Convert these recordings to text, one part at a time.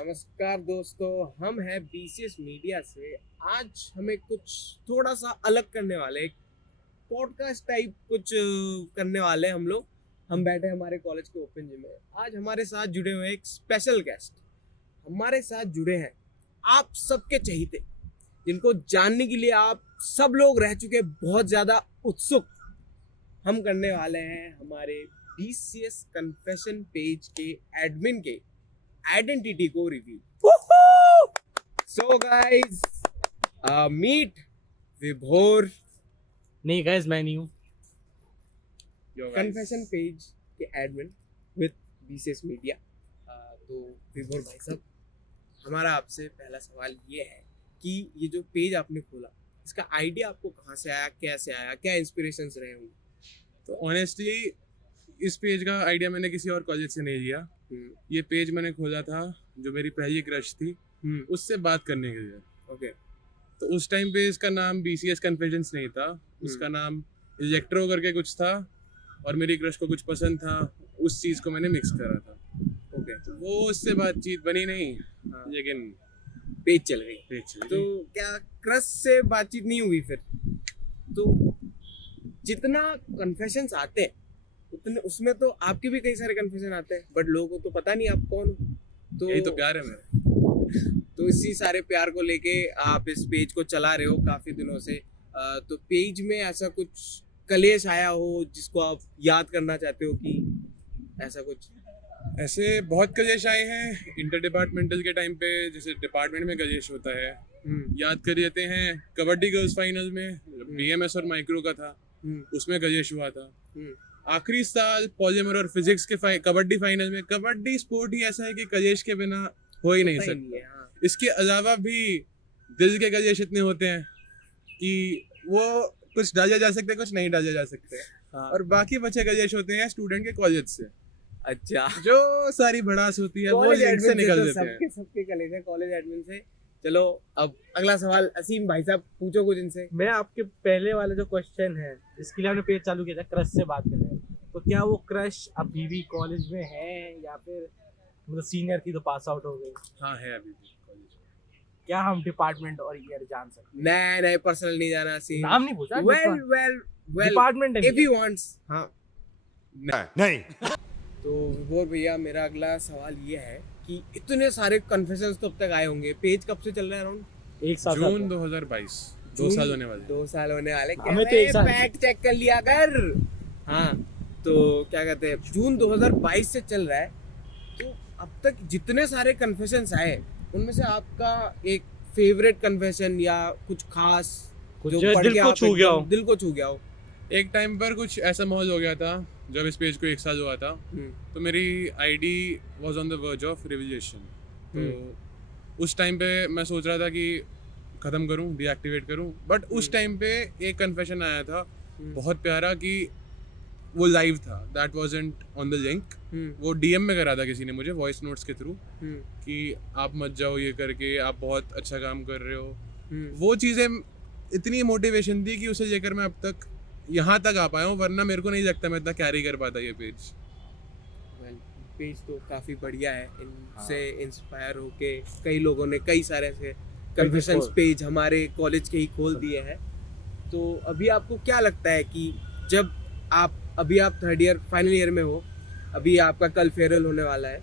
नमस्कार दोस्तों, हम हैं बीसीएस मीडिया से। आज हमें कुछ थोड़ा सा अलग करने वाले, एक पॉडकास्ट टाइप कुछ करने वाले हम लोग। हम बैठे हमारे कॉलेज के ओपन जिम में। आज हमारे साथ जुड़े हुए एक स्पेशल गेस्ट हमारे साथ जुड़े हैं, आप सबके चहीते, जिनको जानने के लिए आप सब लोग रह चुके बहुत ज़्यादा उत्सुक। हम करने वाले हैं हमारे बीसीएस कन्फेशन पेज के एडमिन के आइडेंटिटी को रिवील। सो गाइस, मीट विभोर। नहीं गाइस, मैं नहीं हूँ। कन्फेशन पेज के एडमिन विद बीसीएस मीडिया। तो विभोर भाई साहब, हमारा आपसे पहला सवाल ये है कि ये जो पेज आपने खोला, इसका आइडिया आपको कहाँ से आया, कैसे आया, क्या इंस्पिरेशंस रहे होंगे? तो ऑनेस्टली इस पेज का आइडिया मैंने किसी और कॉलेज से नहीं लिया। ये पेज मैंने खोला था जो मेरी पहली क्रश थी, उससे बात करने के लिए। ओके। तो उस टाइम पे इसका नाम बीसीएस कन्फेशंस नहीं था, उसका नाम इलेक्ट्रो करके कुछ था, और मेरी क्रश को कुछ पसंद था, उस चीज़ को मैंने मिक्स करा था। ओके। तो वो उससे बातचीत बनी नहीं, लेकिन पेज चल गई। पेज चल तो गई। क्या क्रश से बातचीत नहीं हुई फिर? तो जितना कन्फेशंस आते हैं उतने उसमें तो आपके भी कई सारे कन्फेशन आते हैं, बट लोगों को तो पता नहीं आप कौन हो। यही तो प्यार है मेरा। तो इसी सारे प्यार को लेके आप इस पेज को चला रहे हो काफी दिनों से। तो पेज में ऐसा कुछ कलेश आया हो जिसको आप याद करना चाहते हो कि ऐसा कुछ? ऐसे बहुत कलेश आए हैं इंटर डिपार्टमेंटल के टाइम पे, जैसे डिपार्टमेंट में कलेश होता है। याद कर लेते हैं कबड्डी गर्ल्स फाइनल में बीएमएस और माइक्रो का था, उसमें कलेश हुआ था। आखिरी साल पॉलीमर और फिजिक्स के कबड्डी फाइनल में। कबड्डी स्पोर्ट ही ऐसा है कि कलेश के बिना हो ही नहीं सकता। इसके अलावा भी दिल के कलेश इतने होते हैं कि वो कुछ डाले जा सकते, कुछ नहीं डाले जा सकते। और बाकी बचे कलेश होते हैं स्टूडेंट के कॉलेज से। अच्छा, जो सारी भड़ास होती है वो लिंक से निकल जाते हैं। सबके कलेश है कॉलेज एडमिन से। चलो, अब अगला सवाल असीम भाई साहब पूछो कुछ इनसे। मैं आपके पहले वाला जो क्वेश्चन है, इसके लिए हमने पेज चालू किया था क्रश से बात करने, तो क्या वो क्रश अभी भी कॉलेज में है या फिर मतलब सीनियर थी तो पास आउट हो गई? हाँ, है अभी भी कॉलेज। क्या हम डिपार्टमेंट और ईयर जान सकते हैं? नहीं, पर्सनल नहीं जाना असीम। नाम नहीं पूछा। Well department if you wants. हाँ नहीं। तो विभोर भैया, मेरा अगला सवाल ये है कि इतने सारे कन्फेशंस तो अब तक आए होंगे। पेज कब से चल रहा है? अराउंड एक साल जून 2022। 2 साल होने वाले। 2 साल होने वाले। हमें तो एक साल। फैक्ट चेक कर लिया कर। हाँ, तो क्या कहते हैं, जून 2022 से चल रहा है। तो अब तक जितने सारे कन्फेशंस आए, उनमें से आपका एक फेवरेट कन्फेशन या कुछ खास कुछ जो जो पढ़ दिल के को आप छू गया हो? एकदम दिल को छू गया हो? एक टाइम पर कुछ ऐसा माहौल हो गया था जब इस पेज को 1 साल हुआ था, तो मेरी ID was on the verge of revelation. तो उस टाइम पे मैं सोच रहा था कि ख़त्म करूं, डीएक्टिवेट करूं, बट उस टाइम पे एक कन्फेशन आया था बहुत प्यारा कि वो लाइव था, that wasn't on the link. वो डीएम में करा था किसी ने मुझे वॉइस नोट्स के थ्रू कि आप मत जाओ ये करके, आप बहुत अच्छा काम कर रहे हो। वो चीज़ें इतनी मोटिवेशन थी कि उसे लेकर मैं अब तक यहाँ तक आ पाया हूँ, वरना मेरे को नहीं लगता मैं इतना कैरी कर पाता ये पेज। पेज तो काफ़ी बढ़िया है। इनसे इंस्पायर होके कई लोगों ने कई सारे ऐसे कन्फेशंस पेज हमारे कॉलेज के ही खोल दिए हैं। तो अभी आपको क्या लगता है कि जब अभी आप थर्ड ईयर फाइनल ईयर में हो, अभी आपका कल फेयरवेल होने वाला है,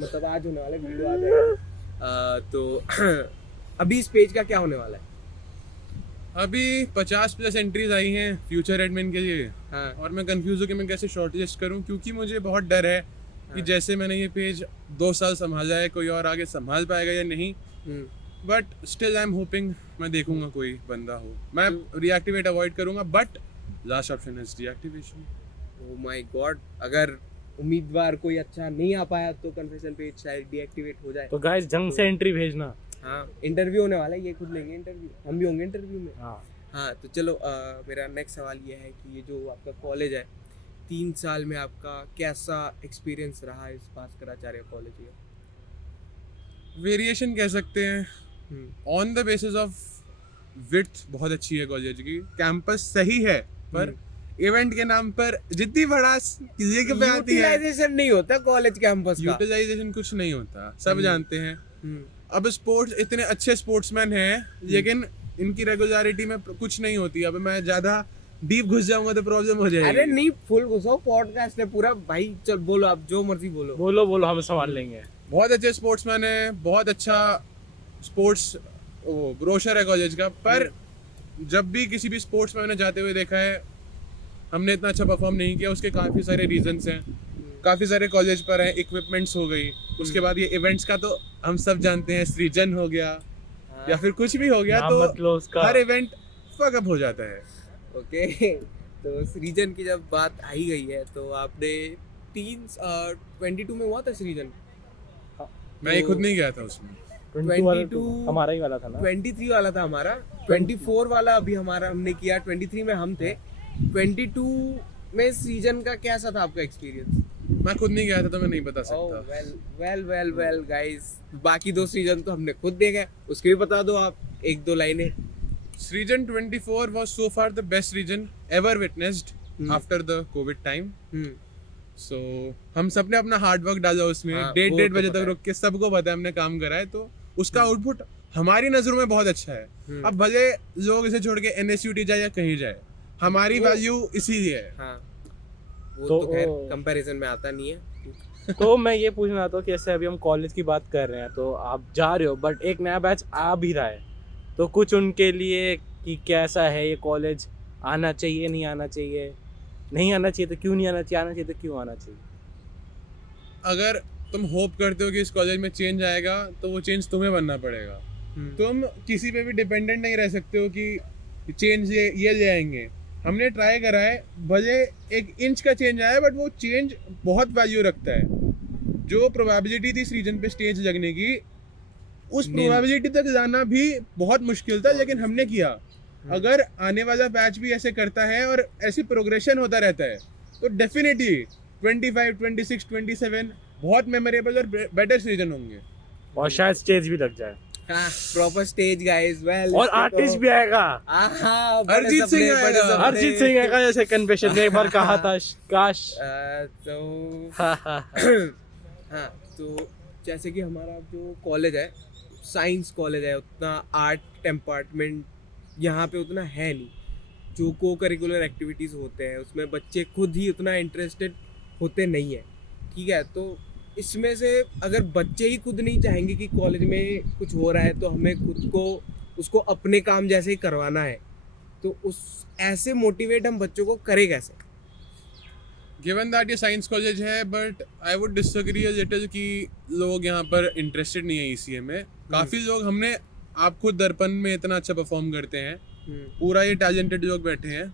मतलब आज होने वाला है, वीडियो आ जाएगा, तो अभी इस पेज का क्या होने वाला है? अभी 50+ एंट्रीज आई हैं फ्यूचर एडमिन के लिए। हाँ। और मैं कंफ्यूज हूँ कि मैं कैसे शॉर्ट लिस्ट करूँ, क्योंकि मुझे बहुत डर है कि जैसे मैंने ये पेज 2 साल संभाला है, कोई और आगे संभाल पाएगा या नहीं। But still I am hoping, मैं देखूंगा कोई बंदा हो, मैं रीएक्टिवेट अवॉइड करूंगा, but last option is deactivation. Oh my God, अगर उम्मीदवार कोई अच्छा नहीं आ पाया तो कन्फेशन पेज शायद डीएक्टिवेट हो जाए। तो गाइस जंग से एंट्री भेजना। हाँ, इंटरव्यू होने वाला है, ये खुद लेंगे इंटरव्यू, हम भी होंगे इंटरव्यू में। हाँ, तो चलो, मेरा नेक्स्ट सवाल ये है कि ये जो आपका कॉलेज है, 3 साल में आपका कैसा एक्सपीरियंस रहा इस भास्कराचार्य कॉलेज में? वेरिएशन कह सकते हैं। On the basis of width बहुत अच्छी है कॉलेज की, कैंपस सही है, पर इवेंट के नाम पर जितनी भड़ास किसी के पे आती है, यूटिलाइजेशन नहीं होता कॉलेज कैंपस का। यूटिलाइजेशन कुछ नहीं होता, सब जानते हैं। हम्म, अब स्पोर्ट्स इतने अच्छे स्पोर्ट्समैन हैं, लेकिन इनकी रेगुलरिटी में कुछ नहीं होती। अब मैं ज्यादा डीप घुस जाऊंगा तो प्रॉब्लम हो जाएगी। अरे नहीं, फुल घुसो, पॉडकास्ट है पूरा भाई, चल बोलो, आप जो मर्जी बोलो। बोलो बोलो, हम संभाल लेंगे। बहुत अच्छे स्पोर्ट्समैन है, बहुत अच्छा स्पोर्ट्स ब्रोशर है कॉलेज का, पर जब भी किसी भी स्पोर्ट्स में मैंने जाते हुए देखा है, हमने इतना अच्छा परफॉर्म नहीं किया। उसके काफ़ी सारे रीजंस हैं, काफ़ी सारे कॉलेज पर हैं, इक्विपमेंट्स हो गई, उसके बाद ये इवेंट्स का तो हम सब जानते हैं, सृजन हो गया या फिर कुछ भी हो गया, नाम मत लो तो उसका। हर इवेंट फक अप हो जाता है। ओके तो सृजन की जब बात आई गई है तो आपने 22 में हुआ था सृजन, मैं ये खुद नहीं गया था उसमें। 22 वाला तो 22 हमारा ही वाला था ना। 23 वाला था हमारा, 24 वाला अभी हमारा हमने किया, 23 में हम थे। 22 में सृजन का कैसा था आपका एक्सपीरियंस? मैं खुद नहीं गया था तो मैं नहीं बता ओह सकता। वेल गाइस, बाकी दो सीजन तो हमने खुद देखे, उसके भी बता दो आप एक दो लाइनें। सृजन 24 was so far the best region ever witnessed after the COVID time. सो हम सब ने अपना हार्ड वर्क डाला उसमें, हाँ, डेढ़ वो डेढ़ तो बजे पता तक है। रुक के सबको पता है हमने काम करा है, तो उसका आउटपुट हमारी नजरों में बहुत अच्छा है। अब भले लोग इसे छोड़ के NSUT जाए या कहीं जाए, हमारी वैल्यू इसीलिए है। हाँ, वो तो तो खैर कंपैरिजन में आता नहीं है। तो मैं ये पूछना चाहता हूँ कि ऐसे अभी हम कॉलेज की बात कर रहे हैं, तो आप जा रहे हो बट एक नया बैच आ भी रहा है, तो कुछ उनके लिए कि कैसा है ये कॉलेज, आना चाहिए नहीं आना चाहिए, नहीं आना चाहिए तो क्यों नहीं आना चाहिए, आना चाहिए तो क्यों आना चाहिए? अगर तुम होप करते हो कि इस कॉलेज में चेंज आएगा, तो वो चेंज तुम्हें बनना पड़ेगा। तुम किसी पे भी डिपेंडेंट नहीं रह सकते हो कि चेंज ये ले आएंगे। हमने ट्राई करा है, भले 1 इंच का चेंज आया, बट वो चेंज बहुत वैल्यू रखता है। जो प्रोबेबिलिटी थी सृजन पे स्टेज लगने की, उस प्रोबेबिलिटी तक जाना भी बहुत मुश्किल था, लेकिन हमने किया। अगर आने वाला बैच भी ऐसे करता है और ऐसी प्रोग्रेशन होता रहता है, तो डेफिनेटली 25, 26, 27 बहुत मेमोरेबल और बेटर सृजन होंगे। और शायद स्टेज भी लग जाए हाँ, प्रॉपर स्टेज गाइस। वेल, और आर्टिस्ट भी आएगा। हाँ, अरिजीत सिंह आएगा। अरिजीत सिंह आएगा, जैसे कन्फेशन में एक बार कहा था काश। तो हाँ, हाँ, हाँ, तो जैसे कि हमारा जो कॉलेज है, साइंस कॉलेज है, उतना आर्ट डिपार्टमेंट यहाँ पे उतना है नहीं। जो को करिकुलर एक्टिविटीज़ होते हैं उसमें बच्चे खुद ही उतना इंटरेस्टेड होते नहीं है। ठीक है, तो इसमें से अगर बच्चे ही खुद नहीं चाहेंगे कि कॉलेज में कुछ हो रहा है, तो हमें खुद को उसको अपने काम जैसे ही करवाना है, तो उस ऐसे मोटिवेट हम बच्चों को करें कैसे? गिवन दैट ये साइंस कॉलेज है, but I would disagree a little कि लोग यहाँ पर इंटरेस्टेड नहीं है ECA में। काफ़ी लोग, हमने आप खुद दर्पण में इतना अच्छा परफॉर्म करते हैं, पूरा ये टैलेंटेड लोग बैठे हैं,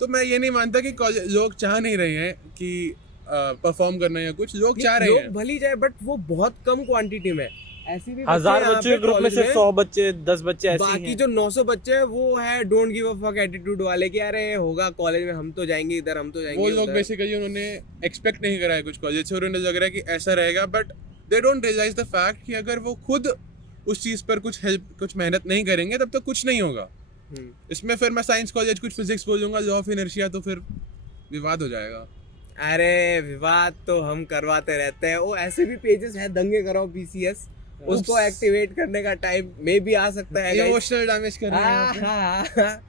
तो मैं ये नहीं मानता कि लोग चाह नहीं रहे हैं कि परफॉर्म करना या कुछ। लोग चाह रहे हैं, भली जाए, बट वो बहुत कम क्वांटिटी में। ऐसी भी 1000 यहाँ बच्चे पे के ग्रुप में कॉलेज सिर्फ 100 बच्चे 10 बच्चे ऐसे ही बाकी हैं। जो 900 बच्चे हैं वो है don't give a fuck attitude वाले, कि अरे होगा कॉलेज में, हम तो जाएंगे इधर, हम तो जाएंगे वो लोग उधर। बेसिकली उन्होंने एक्सपेक्ट नहीं करा है कुछ कॉलेज से, और उन्हें लग रहा है कि ऐसा रहेगा, but they don't realize the fact कि अगर वो खुद उस चीज़ पर कुछ मेहनत नहीं करेंगे तब तक कुछ नहीं होगा। इसमें फिर मैं साइंस कॉलेज कुछ फिजिक्स बोलूंगा, लॉ ऑफ इनर्शिया, तो फिर विवाद हो जाएगा। अरे विवाद तो हम करवाते रहते हैं। वो ऐसे भी पेजेस है, दंगे कराओ PCS, उसको एक्टिवेट करने का टाइम में भी आ सकता है guys। इमोशनल डैमेज कर रहे हैं। हाँ।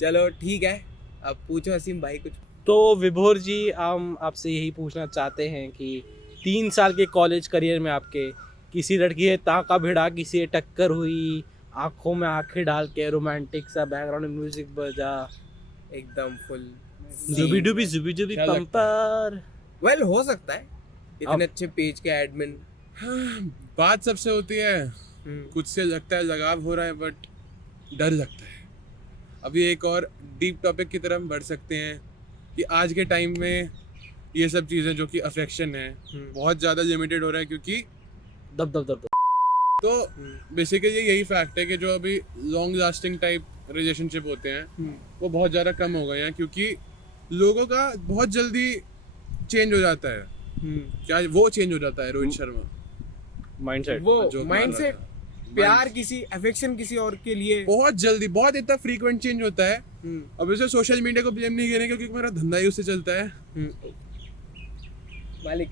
चलो ठीक है, अब पूछो असीम भाई कुछ। तो विभोर जी, हम आपसे यही पूछना चाहते हैं कि 3 साल के कॉलेज करियर में आपके किसी लड़की है ताका भिड़ा, किसी से टक्कर हुई, आंखों में आंखें डाल के रोमांटिक सा बैकग्राउंड में म्यूजिक बजा, एकदम फुल जुबी डुबी क्या लगता पंपर? वेल हो सकता है, इतने अच्छे पेज के एडमिन। हाँ, बात सबसे होती है, कुछ से लगता है लगाव हो रहा है, बट डर लगता है। अभी एक और डीप टॉपिक की तरफ बढ़ सकते हैं कि आज के टाइम में ये सब चीज़ें जो कि अफेक्शन है, बहुत ज़्यादा लिमिटेड हो रहा है, क्योंकि दब दब दब दब। तो बेसिकली यही फैक्ट है कि जो अभी लॉन्ग लास्टिंग टाइप रिलेशनशिप होते हैं वो बहुत ज़्यादा कम हो गए हैं, क्योंकि लोगों का बहुत जल्दी चेंज हो जाता है। क्या वो चेंज हो जाता है? रोहित शर्मा माइंडसेट वो जो मार रहा माइंडसेट था। प्यार किसी अफेक्शन किसी और के लिए बहुत जल्दी, बहुत इतना फ्रीक्वेंट चेंज होता है। हम्म, अब इसे सोशल मीडिया को ब्लेम नहीं करें क्योंकि मेरा धंधा ही उससे चलता है। मालिक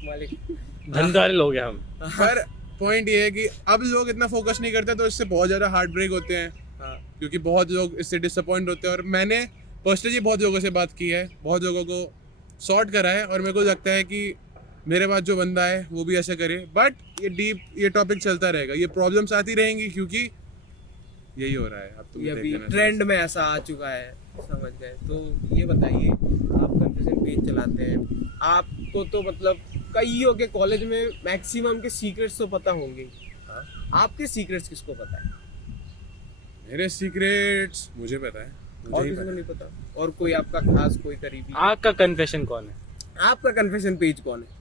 धंधारे लोग हैं हम। पर पॉइंट ये है कि अब लोग इतना फोकस नहीं करते तो इससे बहुत ज़्यादा हार्ट ब्रेक होते हैं, हाँ, क्योंकि बहुत लोग इससे डिसअपॉइंट होते हैं। और मैंने पर्सनली बहुत लोगों से बात की है, बहुत लोगों को सॉर्ट करा है, और मेरे को लगता है कि मेरे बाद जो बंदा है वो भी ऐसा करे। बट ये टॉपिक चलता रहेगा, ये प्रॉब्लम्स आती रहेंगी क्योंकि यही हो रहा है। अब तुम ये देख अभी लेना। ट्रेंड में ऐसा आ चुका है, समझ गए। तो ये बताइए, आप कन्फेशन पेज चलाते हैं, आपको तो मतलब कईयों के कॉलेज में मैक्सिमम के सीक्रेट्स तो पता होंगे ही। हाँ। आपके सीक्रेट्स किसको पता है? मेरे सीक्रेट्स मुझे पता है, मुझे और ही किसी पता को है। नहीं पता? और कोई आपका खास कोई करीबी? आपका कन्फेशन कौन है? आपका कन्फेशन पेज कौन है?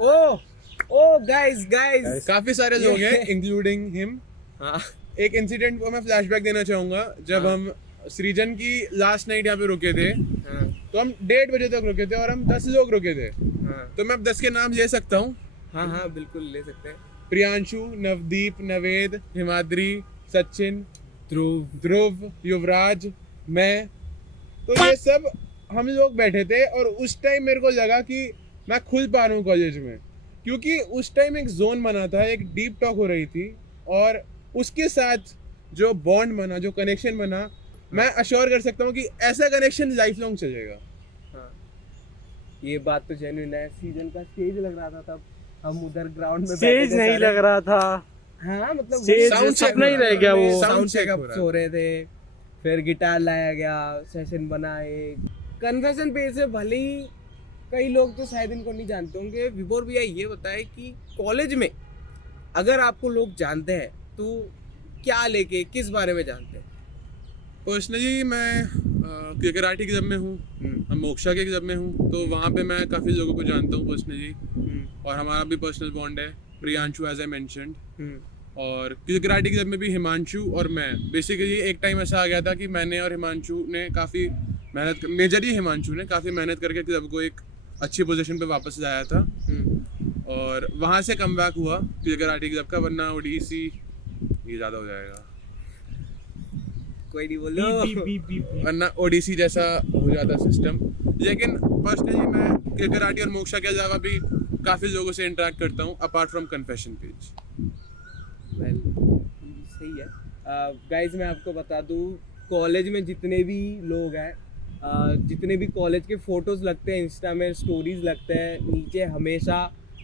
ओ गाइस काफी सारे लोग हैं ये- इंक्लूडिंग हिम। हाँ एक इंसिडेंट को मैं फ्लैशबैक देना चाहूंगा। जब हाँ। हम सृजन की लास्ट नाइट यहाँ पे रुके थे, हाँ तो हम 1:30 बजे तक रुके थे और हम 10 लोग रुके थे। हाँ तो मैं अब 10 के नाम ले सकता हूँ। हाँ हाँ बिल्कुल ले सकते हैं। प्रियांशु, नवदीप, नवेद, हिमाद्री, सचिन, ध्रुव, युवराज, मैं। तो ये सब हम लोग बैठे थे और उस टाइम मेरे को लगा कि मैं खुल पा रहा हूँ कॉलेज में, क्योंकि उस टाइम एक जोन बना था, एक डीप टॉक हो रही थी, और उसके साथ जो बॉन्ड बना, जो कनेक्शन बना, मैं अश्योर कर सकता हूँ कि ऐसा कनेक्शन लाइफ लॉन्ग चलेगा। हाँ ये बात तो जेन्युइन है। सीजन का स्टेज लग रहा था तब, हम उधर ग्राउंड में बैठे स्टेज थे नहीं सारे। लग रहा था। हाँ मतलब Stage sound check सपना ही हो रहा रह गया वो। Sound साउंड check चेकअप हो रहा है। हो रहे थे, फिर गिटार लाया गया, सेशन बना एक। कन्फेशन पेज से भले ही कई लोग तो शायद इनको नहीं जानते होंगे, विभोर भैया ये बताए कि कॉलेज में अगर आपको लोग जानते हैं तो क्या लेके किस बारे में जानते हैं? पर्सनली मैं कराटे क्लब में हूँ, हम मोक्षा के क्लब में हूँ, तो वहाँ पे मैं काफ़ी लोगों को जानता हूँ पर्सनली, और हमारा भी पर्सनल बॉन्ड है। प्रियांशु एज आई मेंशन्ड, और कराटे क्लब में भी हिमांशु और मैं। बेसिकली एक टाइम ऐसा आ गया था कि मैंने और हिमांशु ने काफ़ी मेहनत, मेजरली हिमांशु ने काफ़ी मेहनत करके क्लब को एक अच्छी पोजीशन पे वापस लाया था, और वहाँ से कम बैक हुआ कराटे क्लब का। वरना ओडीसी ये ज़्यादा हो जाएगा, कोई नहीं बोलो। वरना ओडीसी जैसा हो जाता सिस्टम। लेकिन पर्सनली मैं कराटे और मोक्षा के अलावा भी काफ़ी लोगों से इंटरेक्ट करता हूँ apart from confession page. Well सही है। गाइज मैं आपको बता दूं, कॉलेज में जितने भी लोग हैं, जितने भी कॉलेज के फोटोज लगते हैं इंस्टा में, स्टोरीज लगते हैं, नीचे हमेशा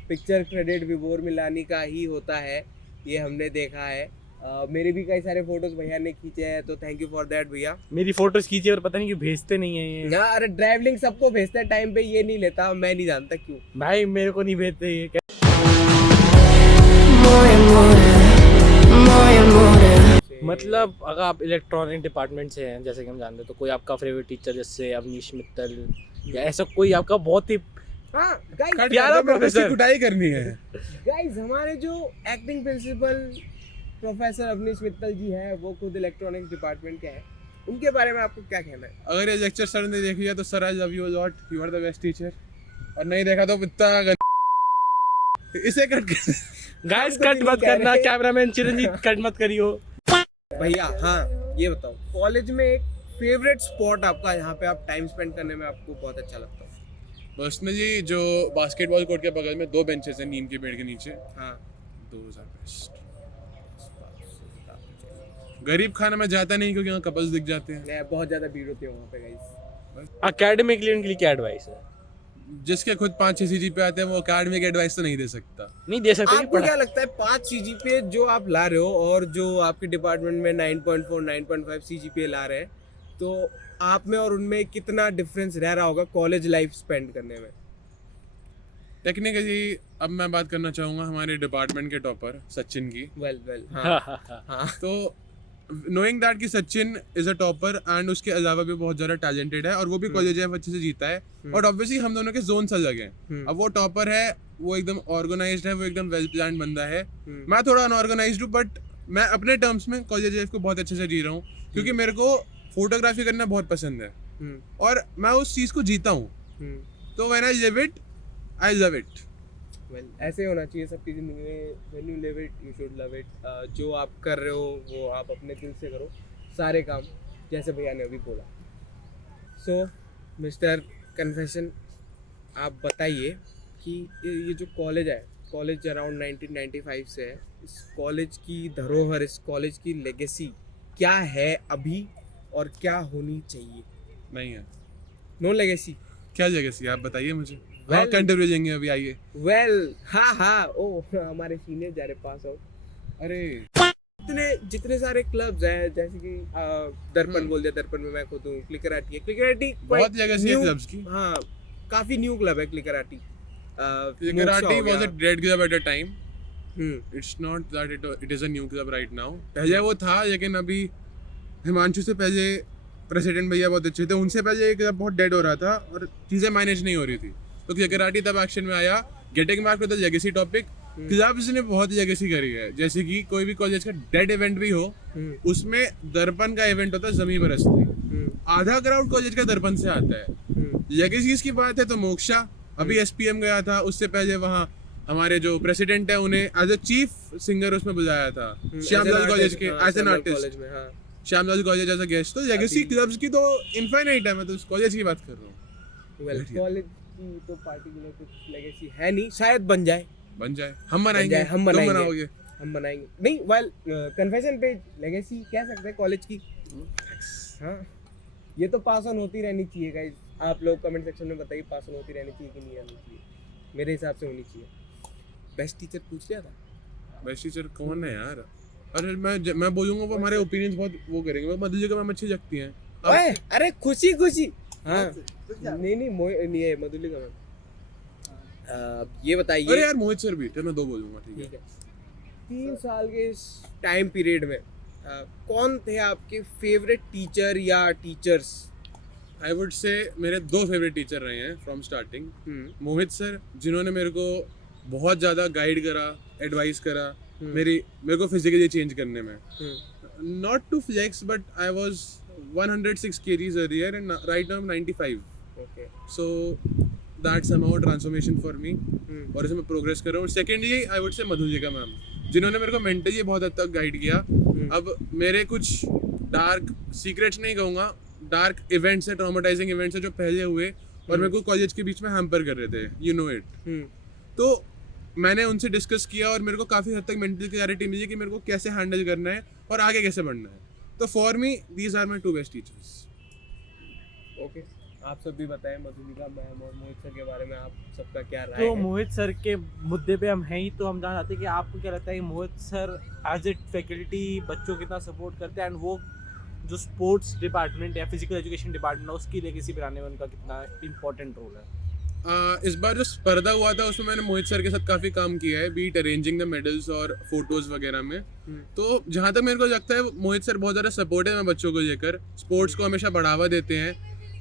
पिक्चर क्रेडिट विभोर मिलानी का ही होता है। ये हमने देखा है। मेरे भी कई सारे फोटोज भैया ने खींचे हैं, तो थैंक यू फॉर दैट भैया। मेरी फोटोज खींचे और पता नहीं क्यों भेजते नहीं है ये। हाँ, अरे ड्राइव लिंक सबको भेजते हैं टाइम पे, ये नहीं लेता, मैं नहीं जानता क्यों। भाई मेरे को नहीं भेजते ये। मतलब अगर आप इलेक्ट्रॉनिक डिपार्टमेंट से हैं, जैसे कि हम जानते हैं, तो कोई आपका फेवरेट टीचर जैसे अवनीश मित्तल या ऐसा कोई आपका बहुत ही हाँ गाइज, प्यारा प्रोफेसर। कुटाई करनी है। गाइज हमारे जो acting principal professor Avnish Mittal ji हैं, वो खुद इलेक्ट्रॉनिक्स डिपार्टमेंट के हैं। उनके बारे में आपको क्या कहना है? अगर ये लेक्चर सर ने देख लिया तो sir I love you lot, you are the best teacher. और नहीं देखा तो इतना इसे कट कर। गाइस कुछ कट नहीं मत कह करना, रहे। कैमरामैन चिरंजीत कट मत करियो। भैया हाँ ये बताओ, कॉलेज में एक फेवरेट स्पॉट आपका जहाँ पे आप टाइम स्पेंड करने में आपको बहुत अच्छा लगता है? पर्सनली जो बास्केटबॉल कोर्ट के बगल में 2 बेंचेस हैं नीम के पेड़ के नीचे, हाँ दोज आर बेस्ट। गरीब खाना में जाता नहीं क्योंकि वहाँ कपल्स दिख जाते हैं। नहीं, बहुत ज्यादा भीड़ होती है वहाँ पे गाइस। एकेडमिकली उनके लिए क्या एडवाइस है? जिसके खुद 5-6 CGPA आते हैं वो अकेडमिक एडवाइस तो नहीं दे सकता। नहीं दे सकते। आपको क्या लगता है 5 CGPA जो आप ला रहे हो और जो आपके डिपार्टमेंट में 9.4 9.5 CGPA ला रहे हैं, तो आप में और उनमें कितना डिफरेंस रह रहा होगा कॉलेज लाइफ स्पेंड करने में? टेक्निकली अब मैं बात करना चाहूँगा हमारे डिपार्टमेंट के टॉपर सचिन की। वेल हाँ तो नोइंग दैट कि Sachin is a topper and उसके अलावा भी बहुत ज़्यादा टैलेंटेड है और वो भी कॉलेज लाइफ अच्छे से जीता है, और ऑब्वियसली हम दोनों के जोन अलग हैं। अब वो टॉपर है, वो एकदम ऑर्गेनाइज्ड है, वो एकदम वेल प्लान बंदा है। मैं थोड़ा अनऑर्गेनाइज्ड हूँ, बट मैं अपने टर्म्स में कॉलेज लाइफ को बहुत अच्छे से जी रहा हूँ, क्योंकि मेरे को फोटोग्राफी करना बहुत पसंद है और मैं उस चीज़ को जीता हूँ। तो when I live it, I love it. Well ऐसे होना चाहिए सबकी ज़िंदगी में. When you live it you should love it. जो आप कर रहे हो वो आप अपने दिल से करो सारे काम, जैसे भैया ने अभी बोला. सो मिस्टर कन्फेशन, आप बताइए कि ये जो कॉलेज है, कॉलेज अराउंड 1995 से है, इस कॉलेज की धरोहर, इस कॉलेज की लेगेसी क्या है अभी और क्या होनी चाहिए? नहीं है. No legacy. क्या जगह सी आप बताइए मुझे. Well- कंटेंट भेजेंगे अभी, आइए. वेल हाँ ओ हमारे सीनियर जा रहे पास आउट. अरे जितने सारे क्लब्स हैं, जैसे कि दर्पण बोल दिया, दर्पण में मैं खुद हूँ. क्लिकराटी है, क्लिकराटी बहुत जगह सी है क्लब्स की. हाँ काफी न्यू क्लब है क्लिकराटी. Karate was a dead club at a time. It's not that it is a new club right now. पहले वो था, लेकिन अभी हिमांशु से पहले प्रेसिडेंट भैया बहुत अच्छे थे, उनसे पहले ये क्लब बहुत डेड हो रहा था और चीज़ें मैनेज नहीं हो रही थी. तो कराटे तब एक्शन में आया. Getting back to the legacy topic, clubs ने बहुत लेगेसी करी है. जैसे कि कोई भी कॉलेज का डेड इवेंट भी हो, उसमें दर्पण का इवेंट होता है जमी बरसती. आधा क्राउड कॉलेज का दर्पण से आता है. लेगेसीज की बात है तो मोक्षा अभी एसपीएम गया था, उससे पहले वहाँ हमारे जो प्रेसिडेंट है उन्हें एज अ चीफ सिंगर उसमें बुलाया था श्यामलाल कॉलेज के as an artist. Shyamlal college as a guest. तो लेगेसी क्लब्स की तो इनफाइनाइट है. मैं तो उस कॉलेज की बात कर रहा हूँ. वेल कॉलेज की तो पार्टिकुलर कुछ लेगेसी है नहीं, शायद बन जाए. हम मनाएंगे. हम तुम मनाएंगे. मनाओगे. हम बनाएंगे. नहीं वेल कन्फेशन पे लेगेसी कह सकते हैं कॉलेज की. हाँ ये तो पास ऑन होती रहनी चाहिए गाइस. आप लोग कमेंट सेक्शन में बताइए पास ऑन होती रहनी चाहिए कि नहीं रहनी चाहिए. मेरे हिसाब से होनी चाहिए. बेस्ट टीचर पूछ लिया था. बेस्ट टीचर कौन है यार? अरे मैं बोलूंगा वो हमारे ओपिनियंस बहुत वो करेंगे. वो मधुजी का मैम अच्छी लगती हैं. ओए अरे खुशी हाँ नहीं है मधुली का मैम. ये बताइए. अरे यार मोहित सर भी थे. मैं 2 बोलूंगा. ठीक है. 3 साल के इस टाइम पीरियड में कौन थे आपके फेवरेट टीचर या टीचर्स? आई वुड से मेरे 2 फेवरेट टीचर रहे हैं फ्रॉम स्टार्टिंग. मोहित सर, जिन्होंने मेरे को बहुत ज़्यादा गाइड करा, एडवाइस करा मेरे को फिजिकली चेंज करने में. Not to flex but I was 106 kgs earlier and right now I'm 95. Okay. So that's somehow a transformation for me. और इसमें प्रोग्रेस कर रहा हूँ. सेकेंडली आई वुड से मधुजी का मैम, जिन्होंने मेरे को मेंटली बहुत हद तक गाइड किया. अब मेरे कुछ डार्क सीक्रेट्स नहीं कहूँगा, डार्क इवेंट्स है, ट्रॉमेटाइजिंग इवेंट्स है जो पहले हुए और मेरे को कॉलेज के बीच में हैम्पर कर रहे थे. You know it. तो मैंने उनसे डिस्कस किया और मेरे को काफ़ी हद तक मेंटल क्लैरिटी मिली कि मेरे को कैसे हैंडल करना है और आगे कैसे बढ़ना है. तो for me these are my 2 best teachers. Okay. आप सब भी बताएं मधुलिका मैम और मोहित सर के बारे में आप सबका क्या राय है? तो मोहित सर के मुद्दे पे हम हैं ही, तो हम जानना चाहते हैं कि आपको क्या लगता है कि मोहित सर एज ए फैकल्टी बच्चों को कितना सपोर्ट करते हैं, एंड वो जो स्पोर्ट्स डिपार्टमेंट या फिजिकल एजुकेशन डिपार्टमेंट है उसकी लेगेसी बनाने में उनका कितना इंपॉर्टेंट रोल है? इस बार जो स्पर्धा हुआ था उसमें मैंने मोहित सर के साथ काफ़ी काम किया है, बीट अरेंजिंग द मेडल्स और फोटोज़ वगैरह में. तो जहाँ तक मेरे को लगता है मोहित सर बहुत ज़्यादा सपोर्टिव है बच्चों को लेकर, स्पोर्ट्स को हमेशा बढ़ावा देते हैं.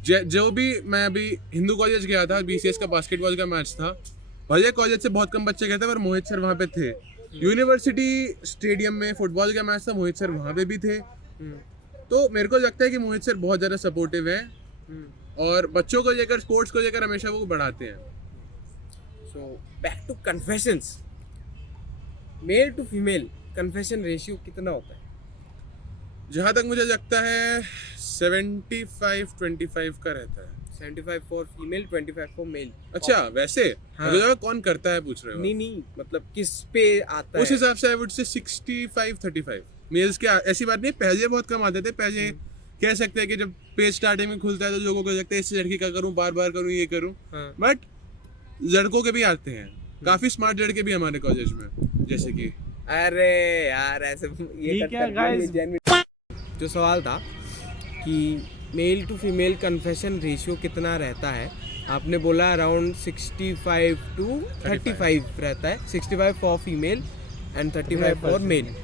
जो भी मैं अभी हिंदू कॉलेज गया था, BCS का बास्केटबॉल का मैच था, भले कॉलेज से बहुत कम बच्चे गए थे पर मोहित सर वहाँ पे थे. यूनिवर्सिटी स्टेडियम में फुटबॉल का मैच था, मोहित सर वहाँ पे भी थे. तो मेरे को लगता है कि मोहित सर बहुत ज़्यादा सपोर्टिव हैं और बच्चों को लेकर, स्पोर्ट्स को लेकर हमेशा वो बढ़ाते हैं. So back to confessions. Male to female confession ratio कितना होता है? जहाँ तक मुझे लगता है 75-25 का रहता है. 75 फॉर फीमेल, 25 फॉर मेल. अच्छा वैसे हाँ. मुझे लगा कौन करता है पूछ रहे हो. नहीं मतलब किस पे आता है उस हिसाब से आई वुड से 65-35 मेल्स के. ऐसी बात नहीं, पहले बहुत कम आते थे. पहले कह सकते हैं कि जब पेज स्टार्टिंग में खुलता है तो लोगों को लगता है इस लड़की का करूं, बार बार करूं, ये करूं. बट लड़कों के भी आते हैं, काफी स्मार्ट लड़के भी हमारे कॉलेज में, जैसे कि. अरे यार ऐसे ये क्या गाइस, जो सवाल था कि male to female confession ratio कितना रहता है, आपने बोला अराउंड 65-35 रहता है. 65 for female and 35 for male.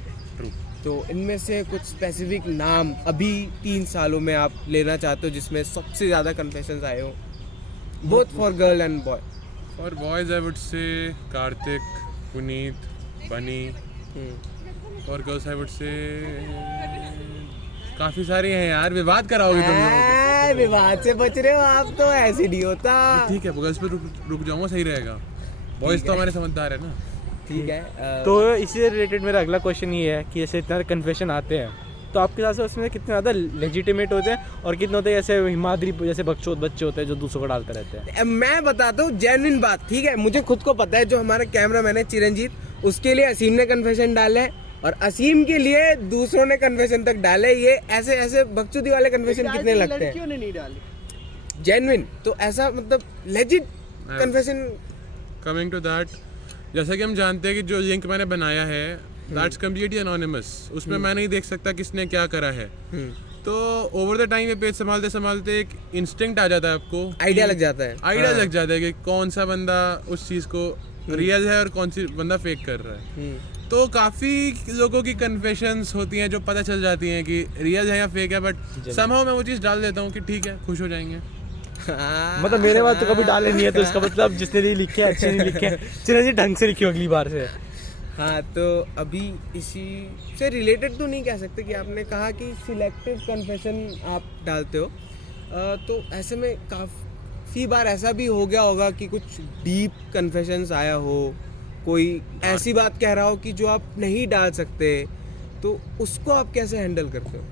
तो इनमें से कुछ स्पेसिफिक नाम अभी 3 सालों में आप लेना चाहते हो जिसमें सबसे ज़्यादा कन्फेशंस आए हो, both for girl and boy? For boys I would say Kartik, Puneet, बनी. और गर्ल्स आई वुड से काफ़ी सारे हैं यार. विवाद कराओगे तुम लोग. विवाद से बच रहे हो आप तो, ऐसे नहीं होता. ठीक है गर्ल्स पे रुक जाऊंगा, सही रहेगा. बॉयज तो हमारे समझदार है ना। ठीक है। तो इससे रिलेटेड मेरा अगला क्वेश्चन ये है कि जैसे इतना कन्फेशन आते हैं तो आपके हिसाब से उसमें कितने ज़्यादा लेजिटिमेट होते हैं और कितने होते हैं जैसे हिमाद्री जैसे बच्चे होते हैं जो दूसरों को डालते रहते हैं? मैं बताता हूँ जेन्युइन बात, ठीक है, मुझे खुद को पता है, जो हमारा कैमरा मैन है चिरंजीत, उसके लिए असीम ने कन्फेशन डाले और असीम के लिए दूसरों ने कन्फेशन तक डाले। ये ऐसे ऐसे बकचोदी वाले कन्फेशन कितने लगते हैं? लड़कियों ने नहीं डाली जेन्युइन, तो ऐसा मतलब legit confession. Coming to that, जैसा कि हम जानते हैं कि जो लिंक मैंने बनाया है दैट्स कम्प्लीटली एनोनिमस, उसमें मैं नहीं देख सकता किसने क्या करा है। तो ओवर द टाइम ये पेज संभालते संभालते एक इंस्टिंक्ट आ जाता है आपको, आइडिया लग जाता है। आइडिया लग जाता है कि कौन सा बंदा उस चीज़ को रियल है और कौन सी बंदा फेक कर रहा है। तो काफ़ी लोगों की कन्फेशंस होती हैं जो पता चल जाती हैं कि रियल है या फेक है, बट समहाउ मैं वो चीज़ डाल देता हूँ कि ठीक है, खुश हो जाएंगे। मतलब मेरे बात तो कभी डाले नहीं है, तो इसका मतलब जिसने नहीं लिखे अच्छे नहीं लिखे, चिरंजीव ढंग से लिखियो अगली बार से। हाँ, तो अभी इसी से रिलेटेड तो नहीं कह सकते कि आपने कहा कि सिलेक्टिव कन्फेशन आप डालते हो, तो ऐसे में काफ़ी बार ऐसा भी हो गया होगा कि कुछ डीप कन्फेशंस आया हो, कोई ऐसी बात कह रहा हो कि जो आप नहीं डाल सकते, तो उसको आप कैसे हैंडल करते हो?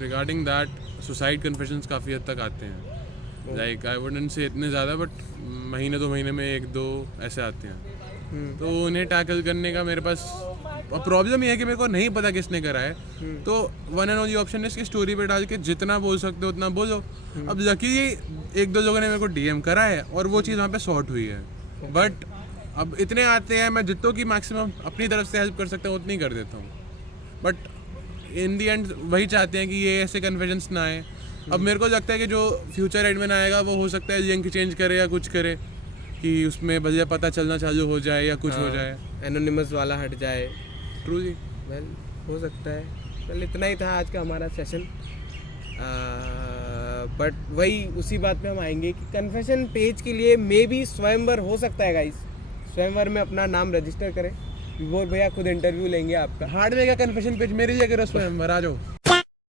रिगार्डिंग दैट सुसाइड कन्फेशंस काफ़ी हद तक आते हैं, लाइक आई वुडंट से इतने ज़्यादा, बट महीने 2 महीने में 1-2 ऐसे आते हैं। तो उन्हें टैकल करने का मेरे पास प्रॉब्लम ये है कि मेरे को नहीं पता किसने करा है, तो वन एंड ओनली ऑप्शन है इसकी स्टोरी पे डाल के जितना बोल सकते हो उतना बोलो। अब लकीली 1-2 लोगों ने मेरे को डीएम करा है और वो चीज़ वहाँ पे सॉर्ट हुई है, बट अब इतने आते हैं, मैं जितनों की मैक्सिमम अपनी तरफ से हेल्प कर सकता हूँ उतनी कर देता हूँ, बट इन दी एंड वही चाहते हैं कि ये ऐसे कन्फेशंस ना आए। अब मेरे को लगता है कि जो फ्यूचर एडमिन आएगा वो हो सकता है लिंक चेंज करे या कुछ करे कि उसमें भले पता चलना चालू हो जाए या कुछ हो जाए, एनोनिमस वाला हट जाए। ट्रू जी। वेल, हो सकता है। वेल, इतना ही था आज का हमारा सेशन, बट वही उसी बात पे हम आएंगे कि कन्फेशन पेज के लिए मे बी स्वयंवर हो सकता है गाइस। स्वयंवर में अपना नाम रजिस्टर करें, विभोर भैया खुद इंटरव्यू लेंगे आपका। हार्डवेयर का कन्फेशन पेज मेरे लिए करो स्वयं, आ जाओ।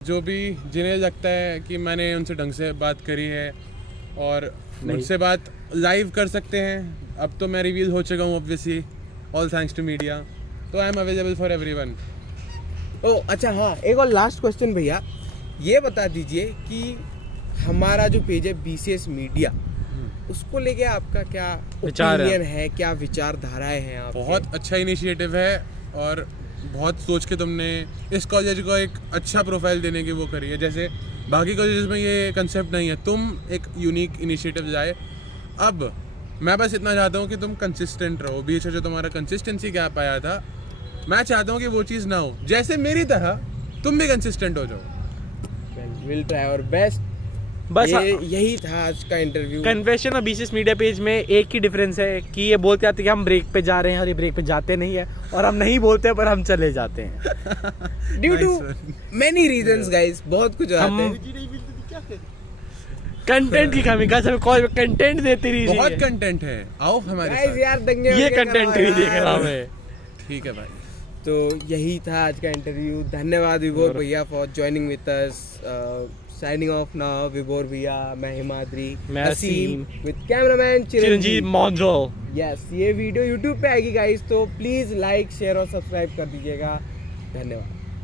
जो भी जिन्हें लगता है कि मैंने उनसे ढंग से बात करी है और मुझसे बात लाइव कर सकते हैं, अब तो मैं रिवील हो चुका हूँ obviously, all thanks to media, तो I am available for everyone. Oh अच्छा, हाँ, एक और लास्ट क्वेश्चन भैया, ये बता दीजिए कि हमारा जो पेज है BCS मीडिया, उसको लेके आपका क्या ओपिनियन है, क्या विचारधाराएं हैं आपके? बहुत अच्छा इनिशिएटिव है और बहुत सोच के तुमने इस कॉलेज को एक अच्छा प्रोफाइल देने की वो करी है। जैसे बाकी कॉलेजेस में ये कंसेप्ट नहीं है, तुम एक यूनिक इनिशिएटिव लाए। अब मैं बस इतना चाहता हूँ कि तुम कंसिस्टेंट रहो। बीच में जो तुम्हारा कंसिस्टेंसी गैप आया था, मैं चाहता हूँ कि वो चीज़ ना हो, जैसे मेरी तरह तुम भी कंसिस्टेंट हो जाओ। Will try our best. बस यही था आज का इंटरव्यू। कन्फेशन और BCS मीडिया पेज में एक ही डिफरेंस है कि ये बोलते आते कि हम ब्रेक पे जा रहे हैं और ये ब्रेक पे जाते नहीं है, और हम नहीं बोलते पर हम चले जाते हैं due to many reasons guys, बहुत कुछ आते हैं। कंटेंट की कमी का, सब कॉल में कंटेंट देते रहिए, बहुत कंटेंट है, आओ हमारे गाइस साथ। यार दंगे ये वंगे कंटेंट ही करवाओ देख यार। रहा हूं। ठीक है भाई, तो यही था आज का इंटरव्यू। धन्यवाद विभोर भैया for joining with us. Signing off now, विभोर भैया, मैं हिमाद्री, मैं असीम, असीम, विद कैमरामैन चिरंजीव मॉन्जो। यस, ये वीडियो YouTube पे आएगी गाइस, तो प्लीज लाइक शेयर और सब्सक्राइब कर दीजिएगा। धन्यवाद।